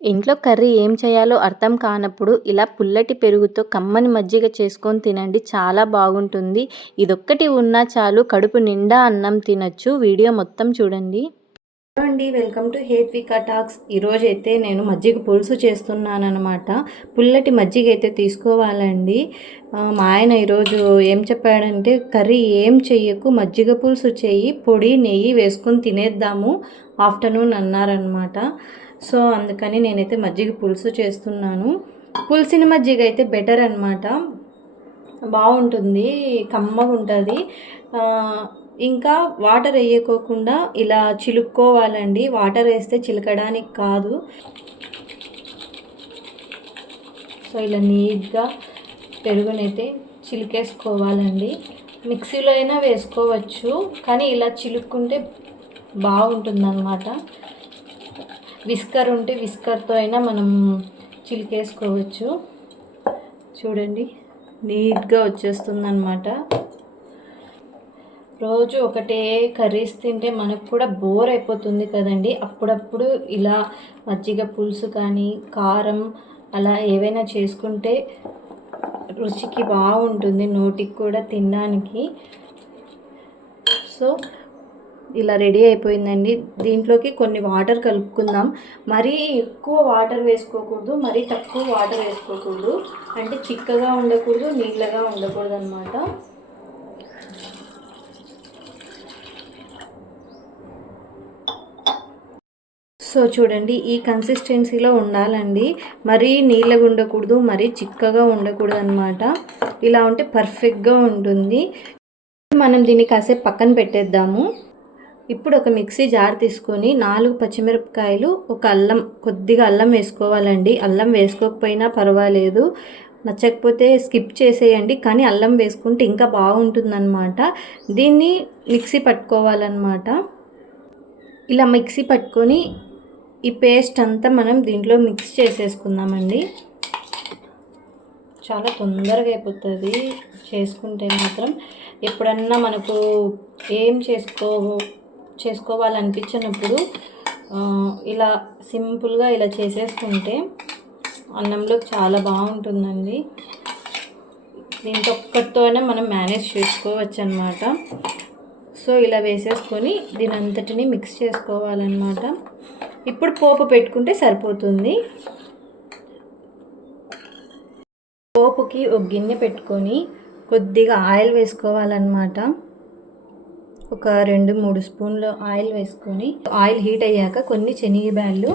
ఇంట్లో కర్రీ ఏం చేయాలో అర్థం కానప్పుడు ఇలా పుల్లటి పెరుగుతో కమ్మని మజ్జిగ చేసుకొని తినండి చాలా బాగుంటుంది. ఇదొక్కటి ఉన్నా చాలు కడుపు నిండా అన్నం తినచ్చు. వీడియో మొత్తం చూడండి. హలో అండి వెల్కమ్ టు హేత్వికా టాక్స్. ఈరోజు అయితే నేను మజ్జిగ పులుసు చేస్తున్నాను అనమాట పుల్లటి మజ్జిగ అయితే తీసుకోవాలండి మా ఆయన ఈరోజు ఏం చెప్పాడంటే కర్రీ ఏం చెయ్యకు మజ్జిగ పులుసు చెయ్యి పొడి నెయ్యి వేసుకొని తినేద్దాము ఆఫ్టర్నూన్ అన్నారనమాట సో అందుకని నేనైతే మజ్జిగ పులుసు చేస్తున్నాను. పులిసిన మజ్జిగ అయితే బెటర్ అనమాట బాగుంటుంది కమ్మగా ఉంటుంది. ఇంకా వాటర్ వేయకోకుండా ఇలా చిలుక్కోవాలండి. వాటర్ వేస్తే చిలకడానికి కాదు. సో ఇలా నీట్గా పెరుగునైతే చిలికేసుకోవాలండి. మిక్సీలో అయినా వేసుకోవచ్చు కానీ ఇలా చిలుక్కుంటే బాగుంటుందన్నమాట. విస్కర్ ఉంటే విస్కర్తో అయినా మనం చిలికేసుకోవచ్చు. చూడండి నీట్గా వచ్చేస్తుందన్నమాట. రోజు ఒకటే కర్రీస్ తింటే మనకు కూడా బోర్ అయిపోతుంది కదండి. అప్పుడప్పుడు ఇలా మజ్జిగ పులుసు కానీ కారం అలా ఏవైనా చేసుకుంటే రుచికి బాగుంటుంది నోటికి కూడా తినడానికి. సో ఇలా రెడీ అయిపోయిందండి. దీంట్లోకి కొన్ని వాటర్ కలుపుకుందాం. మరీ ఎక్కువ వాటర్ వేసుకోకూడదు మరీ తక్కువ వాటర్ వేసుకోకూడదు. అంటే చిక్కగా ఉండకూడదు నీళ్ళగా ఉండకూడదు అనమాట సో చూడండి ఈ కన్సిస్టెన్సీలో ఉండాలండి. మరీ నీళ్ళగా ఉండకూడదు మరీ చిక్కగా ఉండకూడదు అనమాట ఇలా ఉంటే పర్ఫెక్ట్గా ఉంటుంది. మనం దీన్ని కాసేపు పక్కన పెట్టేద్దాము. ఇప్పుడు ఒక మిక్సీ జార్ తీసుకొని నాలుగు పచ్చిమిరపకాయలు ఒక అల్లం కొద్దిగా అల్లం వేసుకోవాలండి. అల్లం వేసుకోకపోయినా పర్వాలేదు. నచ్చకపోతే స్కిప్ చేసేయండి. కానీ అల్లం వేసుకుంటే ఇంకా బాగుంటుందన్నమాట. దీన్ని మిక్సీ పట్టుకోవాలన్నమాట. ఇలా మిక్సీ పట్టుకొని ఈ పేస్ట్ అంతా మనం దీంట్లో మిక్స్ చేసేసుకుందామండి. చాలా తొందరగా అయిపోతుంది. చేసుకుంటే మాత్రం ఎప్పుడన్నా మనకు ఏం చేసుకో చేసుకోవాలనిపించినప్పుడు ఇలా సింపుల్గా ఇలా చేసేసుకుంటే అన్నంలో చాలా బాగుంటుందండి. దీంతో ఒక్కటితోనే మనం మేనేజ్ చేసుకోవచ్చు అనమాట సో ఇలా వేసేసుకొని దీని అంతటిని మిక్స్ చేసుకోవాలన్నమాట. ఇప్పుడు పోపు పెట్టుకుంటే సరిపోతుంది. పోపుకి ఒక గిన్నె పెట్టుకొని కొద్దిగా ఆయిల్ వేసుకోవాలన్నమాట. ఒక రెండు మూడు స్పూన్లు ఆయిల్ వేసుకొని ఆయిల్ హీట్ అయ్యాక కొన్ని శనగబ్యాళ్ళు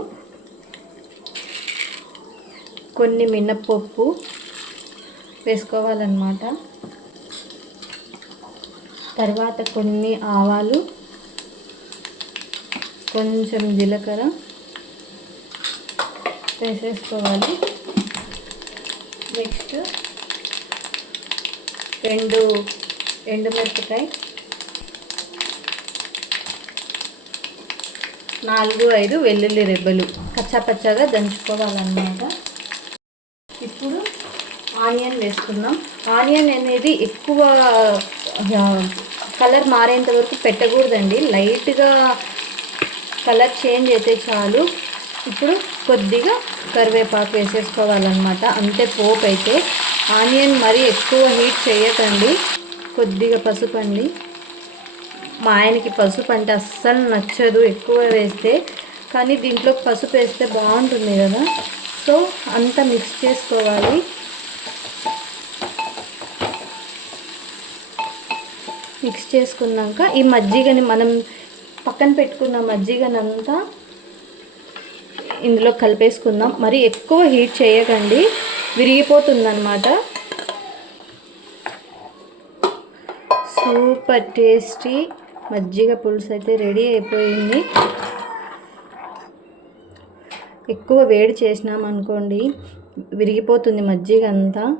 కొన్ని మినప్పప్పు వేసుకోవాలన్నమాట. తర్వాత కొన్ని ఆవాలు కొంచెం జీలకర్ర వేసేసుకోవాలి. నెక్స్ట్ రెండు ఎండుమిరపకాయ నాలుగు ఐదు వెల్లుల్లి రెబ్బలు కచ్చాపచ్చాగా దంచుకోవాలన్నమాట. ఇప్పుడు ఆనియన్ వేసుకుందాం. ఆనియన్ అనేది ఎక్కువ కలర్ మారేంత వరకు పెట్టకూడదండి. లైట్గా కలర్ చేంజ్ అయితే చాలు. ఇప్పుడు కొద్దిగా కరివేపాకు వేసేసుకోవాలన్నమాట. అంతే పోపు అయితే. ఆనియన్ మరీ ఎక్కువ హీట్ చేయకండి. కొద్దిగా పసుపు అండి. మా ఆయనకి పసుపు అంటే అస్సలు నచ్చదు ఎక్కువ వేస్తే. కానీ దీంట్లో పసుపు వేస్తే బాగుంటుంది కదా. సో అంతా మిక్స్ చేసుకోవాలి. మిక్స్ చేసుకున్నాక ఈ మజ్జిగని మనం పక్కన పెట్టుకున్న మజ్జిగనంతా ఇందులో కలిపేసుకుందాం. మరి ఎక్కువ హీట్ చేయకండి. విరిగిపోతుందన్నమాట. Super tasty. మజ్జిగ పులుసు అయితే రెడీ అయిపోయింది. ఎక్కువ వేడి చేసినాం అనుకోండి విరిగిపోతుంది మజ్జిగ అంతా.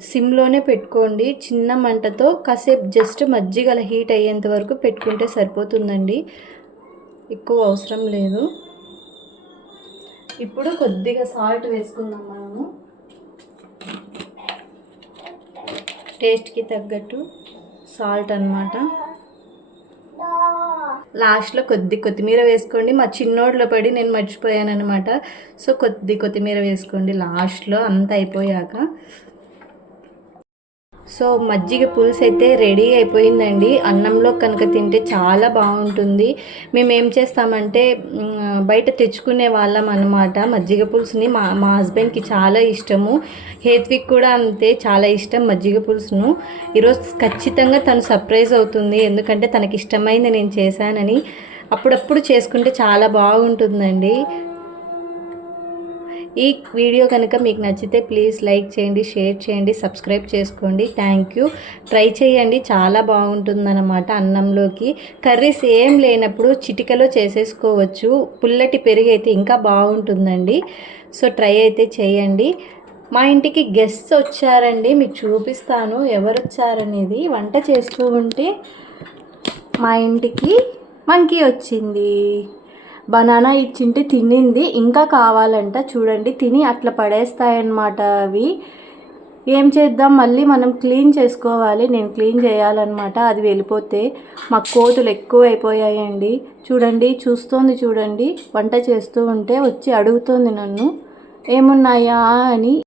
సిమ్లోనే పెట్టుకోండి. చిన్న మంటతో కాసేపు జస్ట్ మజ్జిగల హీట్ అయ్యేంత వరకు పెట్టుకుంటే సరిపోతుందండి. ఎక్కువ అవసరం లేదు. ఇప్పుడు కొద్దిగా సాల్ట్ వేసుకుందాం మనము. టేస్ట్కి తగ్గట్టు సాల్ట్ అన్నమాట. లాస్ట్లో కొద్ది కొత్తిమీర వేసుకోండి. మా చిన్నోడ్లో పడి నేను మర్చిపోయాను అనమాట సో కొద్ది కొత్తిమీర వేసుకోండి. లాస్ట్లో అంతా అయిపోయాక సో మజ్జిగ పులుసు అయితే రెడీ అయిపోయిందండి. అన్నంలో కనుక తింటే చాలా బాగుంటుంది. మేము ఏం చేస్తామంటే బయట తెచ్చుకునే వాళ్ళం అనమాట మజ్జిగ పులుసుని మా మా హస్బెండ్కి చాలా ఇష్టము. హేత్విక్ కూడా అంతే చాలా ఇష్టం మజ్జిగ పులుసును. ఈరోజు ఖచ్చితంగా తను సర్ప్రైజ్ అవుతుంది. ఎందుకంటే తనకి ఇష్టమైంది నేను చేశానని. అప్పుడప్పుడు చేసుకుంటే చాలా బాగుంటుందండి. ఈ వీడియో కనుక మీకు నచ్చితే ప్లీజ్ లైక్ చేయండి షేర్ చేయండి సబ్స్క్రైబ్ చేసుకోండి. థ్యాంక్ యూ ట్రై చేయండి. చాలా బాగుంటుందన్నమాట అన్నంలోకి. కర్రీస్ ఏం లేనప్పుడు చిటికలో చేసేసుకోవచ్చు. పుల్లటి పెరుగు అయితే ఇంకా బాగుంటుందండి. సో ట్రై అయితే చేయండి. మా ఇంటికి గెస్ట్స్ వచ్చారండి. మీకు చూపిస్తాను ఎవరు వచ్చారనేది. వంట చేస్తూ ఉంటే మా ఇంటికి మంకీ వచ్చింది. బనానా ఇచ్చింటే తినింది. ఇంకా కావాలంట చూడండి. తిని అట్లా పడేస్తాయన్నమాట అవి. ఏం చేద్దాం? మళ్ళీ మనం క్లీన్ చేసుకోవాలి. నేను క్లీన్ చేయాలన్నమాట. అది వెళ్ళిపోతే మా కోతులు ఎక్కువ అయిపోయాయండి చూడండి చూస్తోంది చూడండి. వంట చేస్తూ ఉంటే వచ్చి అడుగుతోంది నన్ను. ఏమున్నాయా అని